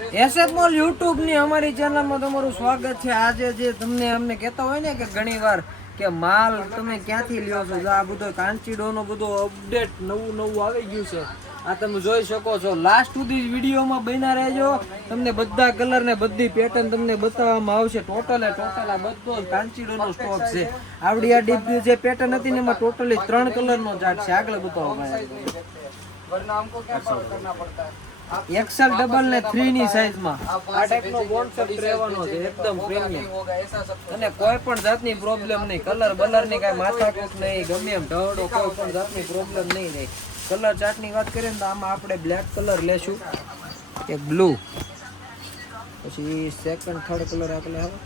SF mall YouTube ની અમારી ચેનલમાં તમારું સ્વાગત છે. આજે જે તમને અમને કહેતા હોય ને કે ઘણી વાર કે માલ તમે ક્યાંથી લ્યો છો, આ બધો કાંચીડોનો બધો અપડેટ નવું આવી ગયું છે. આ તમે જોઈ શકો છો. લાસ્ટ સુધી વિડીયોમાં બન્યા રહેજો. તમને બધા કલર ને બધી પેટર્ન તમને બતાવવામાં આવશે. ટોટલ આ બધો કાંચીડોનો સ્ટોક છે. આવડી આ ડીપ જે પેટર્ન હતી ને એમાં ટોટલી 3 કલરનો ચાર્ટ છે. આગળ બતાવો ભાઈ. એક્સેલ ડબલ ને 3 ની સાઈઝમાં આ ટાઈપનો કોન્સેપ્ટ રહેવાનો છે. એકદમ પ્રીમિયમ અને કોઈ પણ જાતની પ્રોબ્લેમ નહીં. કલર બલર ની કાંઈ માથાકૂટ નહીં, ગમે એમ ઢળો કોઈ પણ જાતની પ્રોબ્લેમ નહીં રહે. કલર ચાર્ટની વાત કરીએ ને તો આમાં આપણે બ્લેક કલર લેશું, એક બ્લુ, પછી સેકન્ડ થર્ડ કલર આપણે હવે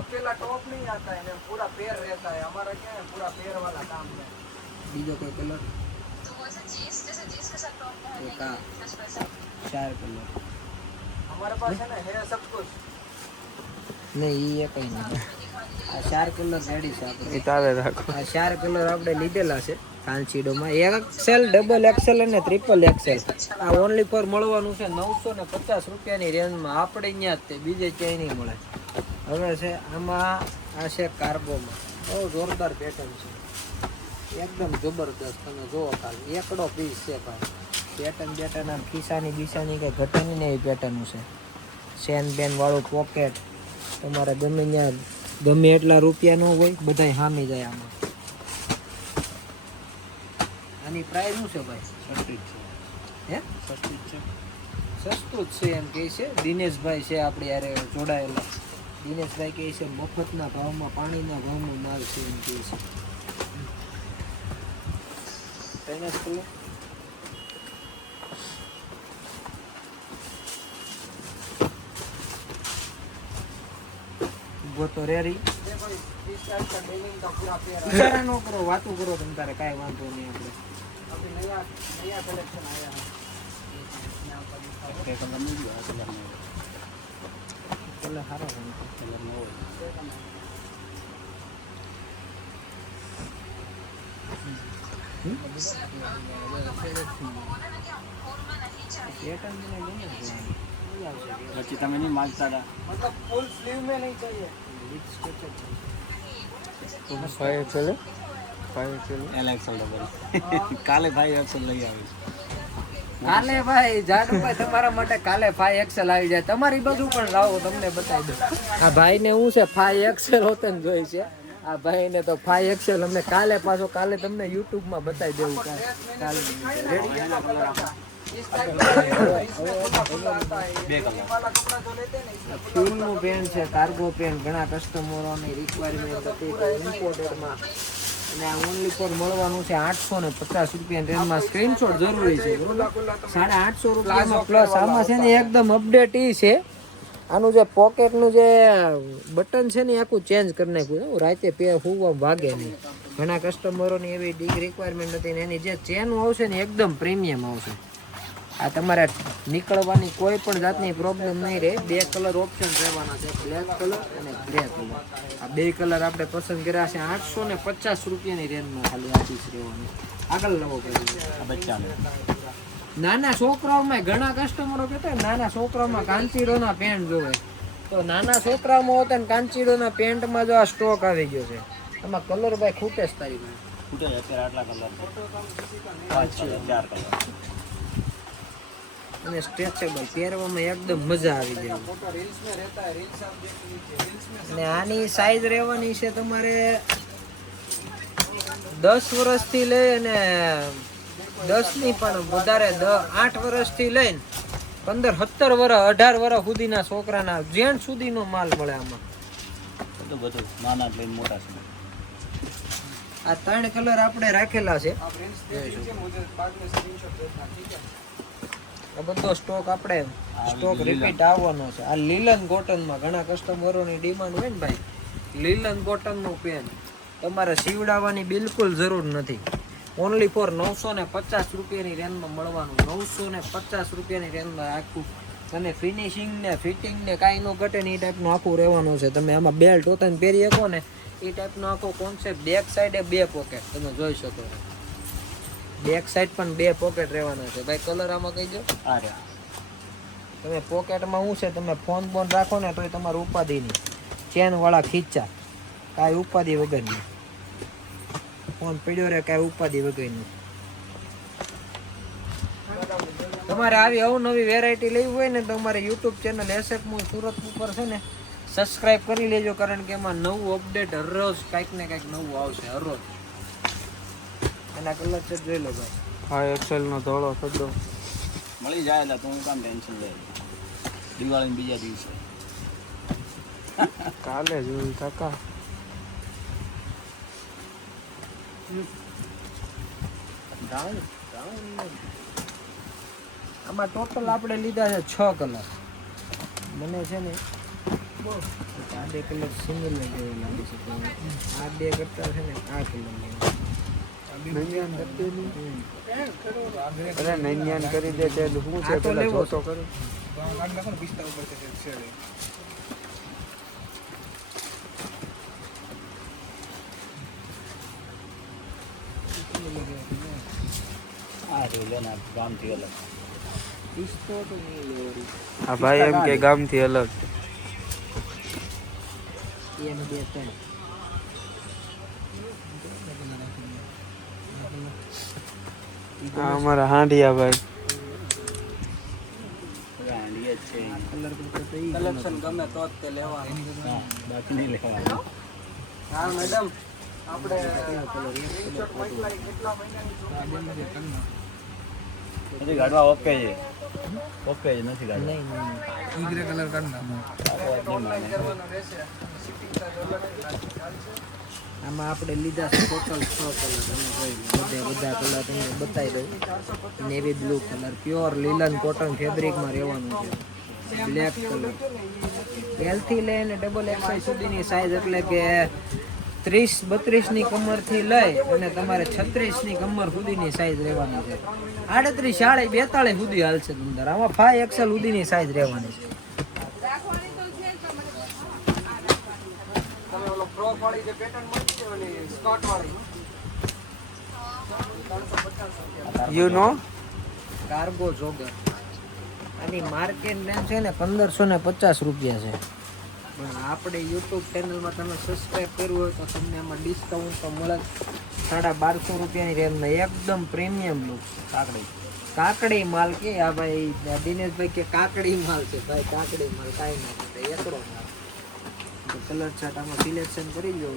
અકેલા ટોપ નહીં आता है, पूरा पेड़ रहता है हमारा. क्या है पूरा पेड़ वाला काम है. બીજો કોઈ કલર एक आ 4 कलर हमारे पास है ना है सब कुछ नहीं. ये कहीं नहीं. આ 4 કલર રેડી છે આપણે. તારે રાખો. આ 4 કલર આપણે લીધેલા છે કાંચીડોમાં. એક્સેલ, ડબલ એક્સેલ અને ટ્રિપલ એક્સેલ. આ ઓનલી ફોર મળવાનું છે 950 રૂપિયાની રેન્જમાં. આપણે અહીંયા જ તે બીજે ક્યાંય નહીં મળે. હવે છે આમાં આ છે કાર્ગોમાં. બહુ જોરદાર પેટર્ન છે, એકદમ જબરદસ્ત. તમે જુઓ ખાલી એકડો પીસ છે ભાઈ. પેટર્ન આમ ખિસ્સાની બીસાની કંઈ ઘટે નહીં ને એવી પેટર્ન છે. ચેન બેન વાળું પોકેટ. તમારે ગમે ત્યાં ગમે એટલા રૂપિયા ન હોય બધાય હામી જાય આમાં. આની પ્રાઇસ શું છે ભાઈ? સસ્તી છે. હે સસ્તી છે, સસ્તું જ છે એમ કહે છે. દિનેશભાઈ છે આપણે યારે જોડાયેલા. દિનેશભાઈ કહે છે મફતના ભાવમાં પાણીના ભાવમાં માલ છે એમ કહે છે. તો રેરી નો કરો, વાતું કરો તમે તારે, કાંઈ વાંધો નહીં. આપણે નયા કલેક્શન આવ્યા છે. કલર સારો કલર નો હોય. પછી તમે નહીં માંગતા હતા મતલબ ફૂલ સ્લીવ में नहीं चाहिए. કાલે ભાઈ એક્સેલ લઈ આવીશ. કાલે ભાઈ જાડુભાઈ તમારા માટે કાલે 5XL આવી જાય. તમારી બાજુ પણ લાવો, તમને બતાવી દઉં. આ ભાઈ ને હું છે 5XL હોતે ને જોઈ છે. આ ભાઈ ને તો 5XL અમને કાલે પાછો કાલે તમને યુટ્યુબ માં બતાવી દેવું. કાલે ફૂલનું પેન્ટ છે, કાર્ગો પેન્ટ. ઘણા કસ્ટમરોની રિક્વાયરમેન્ટ હતી ઇમ્પોર્ટેડમાં. અને આ ઓનલી ફોર મળવાનું છે 850 રૂપિયા રેન્જમાં. સ્ક્રીનશોટ જરૂરી છે. 850 રૂપિયામાં પ્લસ. આમાં છે ને એકદમ અપડેટ ઈ છે. આનું જે પોકેટનું જે બટન છે ને આખું ચેન્જ કરી નાખ્યું. રાતે હુવા વાગે નહીં. ઘણા કસ્ટમરોની એવી રિક્વાયરમેન્ટ હતી ને એની જે ચેન આવશે ને એકદમ પ્રીમિયમ આવશે. આ તમારે નીકળવાની કોઈ પણ જાતની પ્રોબ્લેમ નહીં રહે. 2 કલર ઓપ્શન રહેવાના છે, બ્લેક કલર અને ગ્રે કલર. આ 2 કલર આપણે પસંદ કર્યા છે. 850 રૂપિયાની રેન્જમાં ખાલી આ પીસ રહેવાનું. આગળ લાવો બચ્ચા. નાના છોકરાઓમાં ઘણા કસ્ટમરો કહેતા નાના છોકરાઓમાં કાંચીડોના પેન્ટ જોવે. તો નાના છોકરાઓમાં હોતા ને કાંચીડોના પેન્ટમાં જો આ સ્ટોક આવી ગયો છે. આમાં કલર ભાઈ ખૂટે જ તારી ખૂટે. અત્યારે આટલા કલર 4 કલર અને સ્ટ્રેચેબલ. પહેરવામાં એકદમ મજા આવી જાય. અને આની સાઈઝ રહેવાની છે તમારે 10 વર્ષથી લઈ અને 10 ની પણ વધારે 8 વર્ષથી લઈને 15, 17 વર્ષ, 18 વર્ષ સુધીના છોકરાના જેન્ટ સુધીનો માલ મળે આમાં. બધું નાના લઈને મોટા છે. આ 3 કલર આપણે રાખેલા છે. આ બધો સ્ટોક આપણે સ્ટોક રિપીટ આવવાનો છે. આ લીલન કોટનમાં ઘણા કસ્ટમરોની ડિમાન્ડ હોય ને ભાઈ. લીલન કોટનનું પેન તમારે સીવડાવવાની બિલકુલ જરૂર નથી. ઓનલી ફોર 950 રૂપિયાની રેન્જમાં મળવાનું. 950 રૂપિયાની રેન્જમાં આખું. અને ફિનિશિંગ ને ફિટિંગ ને કાંઈ ન ઘટે ને એ ટાઈપનું આખું રહેવાનું છે. તમે આમાં બેલ્ટ હોતા પહેરી શકો ને એ ટાઈપનો આખો કોન્સેપ્ટ. બેક સાઈડે 2 પોકેટ તમે જોઈ શકો. બેક સાઈડ પણ 2 પોકેટ રહેવાના છે ભાઈ. કલર આમાં કહી દો. તમે પોકેટમાં શું છે, તમે ફોન બોન રાખો ને તોય તમારે ઉપાધિ નહીં. ચેનવાળા ખીચા કાંઈ ઉપાધિ વગરની. ફોન પડ્યો રહે કાંઈ ઉપાધિ વગરની. તમારે આવી અવનવી વેરાયટી લેવી હોય ને તો અમારે YouTube channel SF move Surat ઉપર છે ને સબસ્ક્રાઇબ કરી લેજો, કારણ કે એમાં નવું અપડેટ હરરોજ કાંઈક ને કાંઈક નવું આવશે હરરોજ. એના કલર છે જોઈ લો ભાઈ. હા એક્સેલ નો ધોળો સદો મળી જાય એટલે તું કામ ટેન્શન લે. દિવાળી બીજા દિવસે કાલે જોયું કાકા. આમાં ટોટલ આપણે લીધા છે 6 કલર. મને છે ને આ 2 કલર સિંગલ લાગે છે. આ 2 કરતા છે ને આ કલર અરે નૈન્યાન કરી દે છે શું છે પેલા જોતો કરો. ગામથી અલગ આ ભાઈ એમ કે ગામથી અલગ. આ અમારા હાંડિયા ભાઈ. કલેક્શન ગમે તો જ તે લેવાનું, બાકી નહીં લેવાનું. હા મેડમ આપણે નથી ગાડવા ઓકે છે, ઓકે છે નથી ગાડવા. નહીં ઈગરે કલર કાઢના. આમાં આપણે લીધા છે ટોટલ 6 કલર. તમે જોઈ લો બધા કલર તમને બતાવી દઉં. Navy blue colour pure લીલન cotton ફેબ્રિકમાં રહેવાનું છે. બ્લેક કલર એલ થી લઈને ડબલ એક્સએલ સુધીની સાઇઝ, એટલે કે 30-32 ની કમરથી લઈ અને તમારે 36 ની કમર સુધીની સાઇઝ રહેવાની છે. 38-42 સુધી હાલશે અંદર. આમાં 5XL સુધીની સાઇઝ રહેવાની છે. તમે ઓલો ફ્રોક વાળી જે પેટર્ન મળી છે ઓલી સ્કર્ટ વાળી યુ નો કાર્ગો જોગર. આની માર્કેટ રેન્જ છે ને 1550 રૂપિયા છે, પણ આપણે યુટ્યુબ ચેનલમાં તમે સબસ્ક્રાઈબ કર્યું હોય તો તમને આમાં ડિસ્કાઉન્ટ તો મળે. 1250 રૂપિયાની રેન્જમાં એકદમ પ્રીમિયમ લુક. કાકડી માલ કે આ ભાઈ દિનેશભાઈ કે કાકડી માલ છે ભાઈ. કાકડી માલ કાંઈ ના કરે, એકડો માલ. કલર ચાર્ટ આમાં સિલેક્શન કરી લો.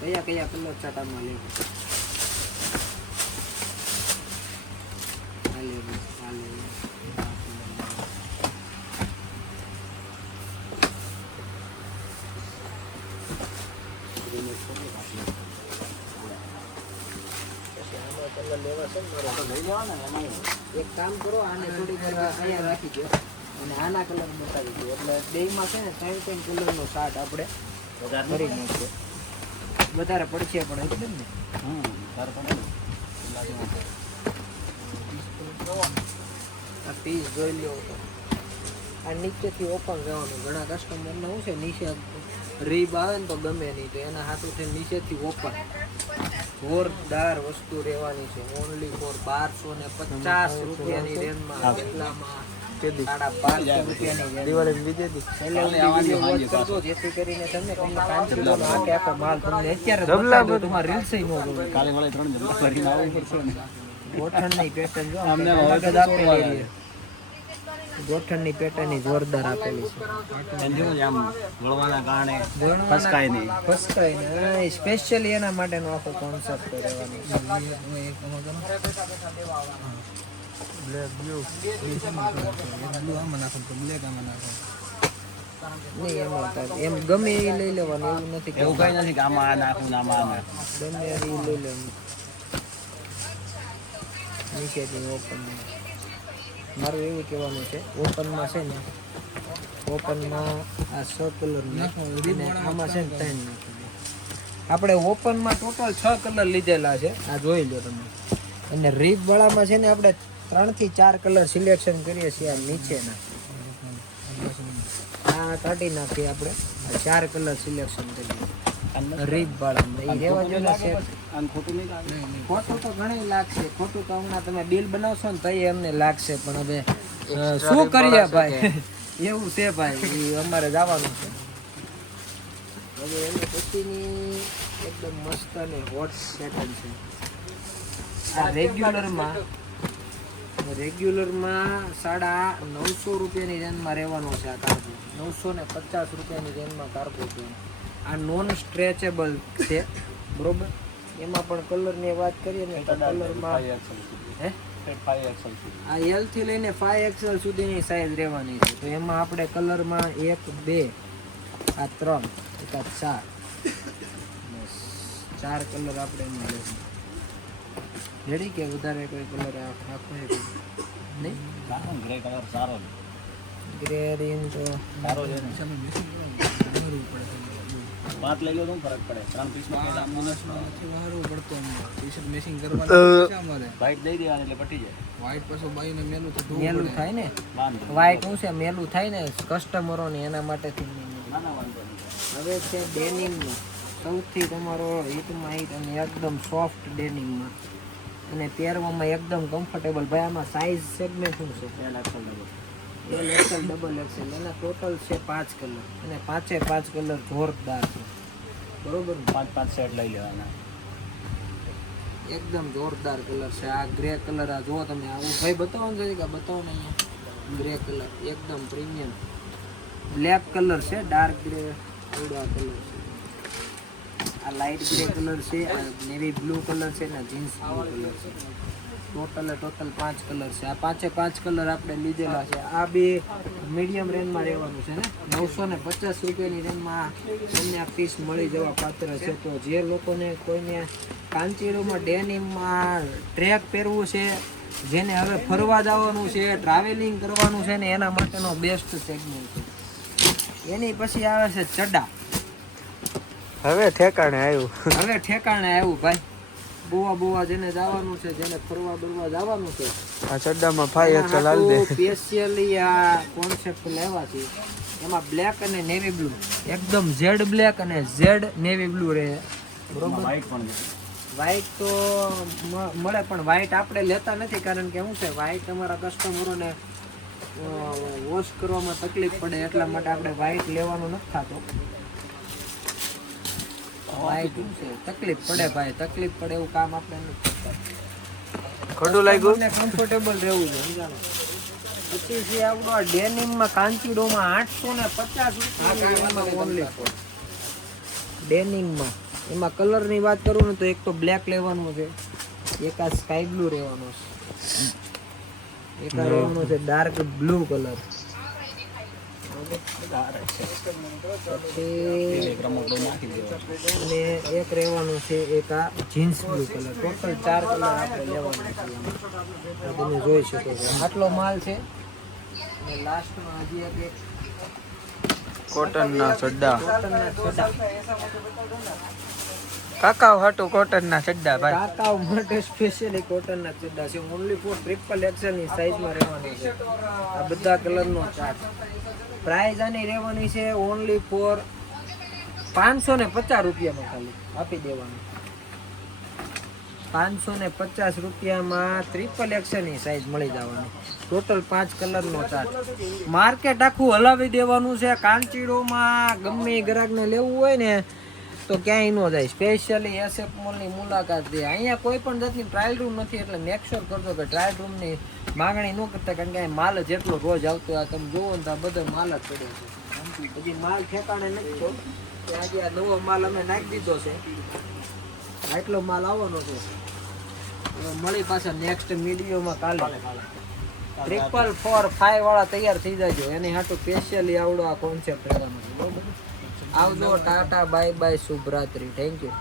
કયા કયા કલર ચાર્ટ આમાં લેવું. એક કામ કરો, આને થોડી અહીંયા રાખી દો અને આના કલર બતાવી દો, એટલે બેયમાં છે ને 3 કલરનો શાર્ટ આપણે કરી નાખીએ. વધારે પડશે પણ એકદમ ને આ પીસ જોઈ લો. આ નીચેથી ઓપન રહેવાનું. ઘણા કસ્ટમરને શું છે નીચે રીબ આવે ને તો ગમે નહીં, તો એના હાથોથી નીચેથી ઓપન. જોરદાર વસ્તુ રહેવાની છે. ઓનલી ફોર 1250 રૂપિયાની રેન્જમાં. કેટલામાં 550 રૂપિયાની દિવાળી બીજે દી જેથી કરીને તમને કાંચીનો આખો માલ તમને અત્યારે તમારે રીલ્સ નો જોવે. કાલે મળે 3 જણા કરીને આવવું પડશે ને. ગોઠણની પેટર્ન જો અમને આપેલી છે. ગોઠણની પેટર્ન જોરદાર આપેલી છે. આમ વળવાના કારણે ફસકાય નહીં. ફસકાય ને સ્પેશિયલી એના માટેનો આખો કોન્સેપ્ટ રહેવાનો છે. બ્લેક બ્લુ બ્લુ આમાં નાખો તો બ્લેક આમાં નાખો. નહીં એમાં કાંઈ એમ ગમે એ લઈ લેવાનું, એવું નથી. એવું કઈ નથી કે આમાં આ નાખું ને આમાં આ નાખું. ગમે એ લઈ લેવાનું. નીચેથી ઓપન. મારું એવું કહેવાનું છે ઓપનમાં છે ને, ઓપનમાં આ 6 કલર અને આમાં છે ને 3 નાખી દો. આપણે ઓપનમાં ટોટલ 6 કલર લીધેલા છે, આ જોઈ લો તમે. અને રીપ વાળામાં છે ને આપણે 3 થી 4 કલર સિલેક્શન કરીએ છીએ. આ નીચેના આ કાઢી નાખીએ આપણે. 4 કલર સિલેક્શન કરીએ રીપ વાળામાં. એ રેવા જો ને સેટ. આમ ખોટું નહીં લાગે. ખોટું તો ઘણી લાગશે. ખોટું તો હમણાં તમે બિલ બનાવશો ને તો અમને લાગશે, પણ હવે શું કરીએ ભાઈ એવું છે ભાઈ ઈ અમારે જવાનું છે હવે એની પછીની એકદમ મસ્ત અને હોટ પેટર્ન છે આ રેગ્યુલરમાં 950 રૂપિયાની રેન્જમાં રહેવાનો છે આ કાર્ગો 950 રૂપિયાની રેન્જમાં કાર્ગો છે આ નોન સ્ટ્રેચેબલ છે બરોબર એમાં પણ કલરની વાત કરીએ ને તો કલરમાં હે આ L થી લઈને 5XL સુધીની સાઈઝ રહેવાની છે તો એમાં આપણે કલરમાં 1 2 આ 3 આ 4 કલર આપણે એમાં લેશું રેડી કે વધારે કોઈ કલર રાખો નહીં ગ્રે કલર સારો છે ગ્રે રીન તો સારો છે ને સામે મેચિંગ કરવાનું પડે 5 લઈ લો તો ફરક પડે 3 પીસમાં કેટલા નથી વારું પડતો ટી-શર્ટ મેચિંગ કરવાનું છે અમારે વ્હાઈટ દઈ દેવાની એટલે પટી જાય વ્હાઈટ પાછું બાઈને મેલું તો મેલું થાય ને વાંધો વ્હાઈટ હું છે મેલું થાય ને કસ્ટમરોને એના માટેથી ના વાંધો નહીં હવે છે ડેનિમનો સૌથી તમારો હિટમાં હિટ અને એકદમ સોફ્ટ ડેનિમમાં અને પહેરવામાં એકદમ કમ્ફર્ટેબલ ભાઈ આમાં સાઇઝ સેગમેન્ટ શું છે L XL ડબલ XL એના ટોટલ છે 5 કલર અને 5 કલર જોરદાર છે બરોબર ને 5 સેટ લઈ લેવાના એકદમ જોરદાર કલર છે આ ગ્રે કલર આ જુઓ તમે આવું ભાઈ બતાવો ને જરીક આ બતાવો ને અહીંયા ગ્રે કલર એકદમ પ્રીમિયમ બ્લેક કલર છે ડાર્ક ગ્રે એવડો કલર છે આ લાઇટ ગ્રે કલર છે આ નેવી બ્લુ કલર છે ને જીન્સ બ્લુ કલર છે ટોટલ 5 કલર છે આ 5 કલર આપણે લીધેલા છે આ બે મીડિયમ રેન્જમાં રહેવાનું છે ને 950 રૂપિયાની રેન્જમાં તમને આ પીસ મળી જવા પાત્ર છે તો જે લોકોને કોઈને કાંચીડુમાં ડેનિમમાં ટ્રેક પહેરવું છે જેને હવે ફરવા જવાનું છે ટ્રાવેલિંગ કરવાનું છે ને એના માટેનો બેસ્ટ સેગમેન્ટ છે એની પછી આવે છે ચડ્ડા હવે ઠેકાણે આવ્યું ભાઈ બોવા જેને જવાનું છે જેને ફરવા જવાનું છે આ ચડ્ડામાં 5XL હાલ દે સ્પેશિયલી આ કોન્સેપ્ટ લેવા છે એમાં બ્લેક અને નેવી બ્લુ એકદમ ઝેડ બ્લેક અને ઝેડ નેવી બ્લુ રહે બરોબર વ્હાઈટ પણ છે વ્હાઈટ તો મળે પણ વ્હાઈટ આપણે લેતા નથી કારણ કે શું છે વ્હાઈટ અમારા કસ્ટમરોને વોશ કરવામાં તકલીફ પડે એટલા માટે આપણે વ્હાઈટ લેવાનું નથી થતો વ્હાઈટ છે તકલીફ પડે ભાઈ તકલીફ પડે એવું કામ આપણે નથી કરતા ખોટું લાગ્યું ને કમ્ફર્ટેબલ રહેવું છે સમજાણો પછી છે આપણો ડેનિમમાં કાંચીડોમાં 850 રૂપિયા ઓનલી ફોર ડેનિમમાં એમાં કલરની વાત કરું ને તો એક તો બ્લેક લેવાનો છે એક આ સ્કાય બ્લુ રહેવાનો છે એક આ રહેવાનો છે ડાર્ક બ્લુ કલર અને એક રહેવાનું છે એક આ jeans blue colour total 4 colour આપણે લેવાના છે તમે જોઈ શકો છો આટલો માલ છે અને લાસ્ટમાં હજી એક કોટનના ચડ્ડા કોટનના ચડ્ડા કાકાઓ હાટુ કોટનના ચડ્ડા ભાઈ કાકાઓ માટે સ્પેશિયલી કોટનના ચડ્ડા છે ઓનલી ફોર XXL ની સાઈઝમાં રહેવાનો છે આ બધા કલરનો ચાર્ટ પ્રાઇસ આની રહેવાની છે ઓનલી ફોર 550 રૂપિયામાં ખાલી આપી દેવાનું 550 રૂપિયામાં XXL ની સાઈઝ મળી જવાની ટોટલ 5 કલરનો ચાર્ટ માર્કેટ આખું હલાવી દેવાનું છે કાંચીડોમાં ગમે ગ્રાહકને લેવું હોય ને તો ક્યાંય ન જાય સ્પેશિયલી SF મોલની મુલાકાત દે અહીંયા કોઈ પણ જાતની ટ્રાયલ રૂમ નથી એટલે મેક શ્યોર કરજો કે ટ્રાયલ રૂમની માંગણી ન કરતા કારણ કે અહીં માલ જ એટલો રોજ આવતો હોય તમે જુઓ ને તો બધો માલ જ પડ્યો છે હજી માલ ઠેકાણે નથી તો આજે આ નવો માલ અમે નાખી દીધો છે આટલો માલ આવવાનો છે હવે મળી પાછા નેક્સ્ટ વિડીયોમાં કાલે 445 વાળા તૈયાર થઈ જાજો એની હાટુ સ્પેશિયલી આવડો આ કોન્સેપ્ટ રહેવાનો છે બરોબર આવજો ટાટા બાય બાય શુભરાત્રી થેન્ક યુ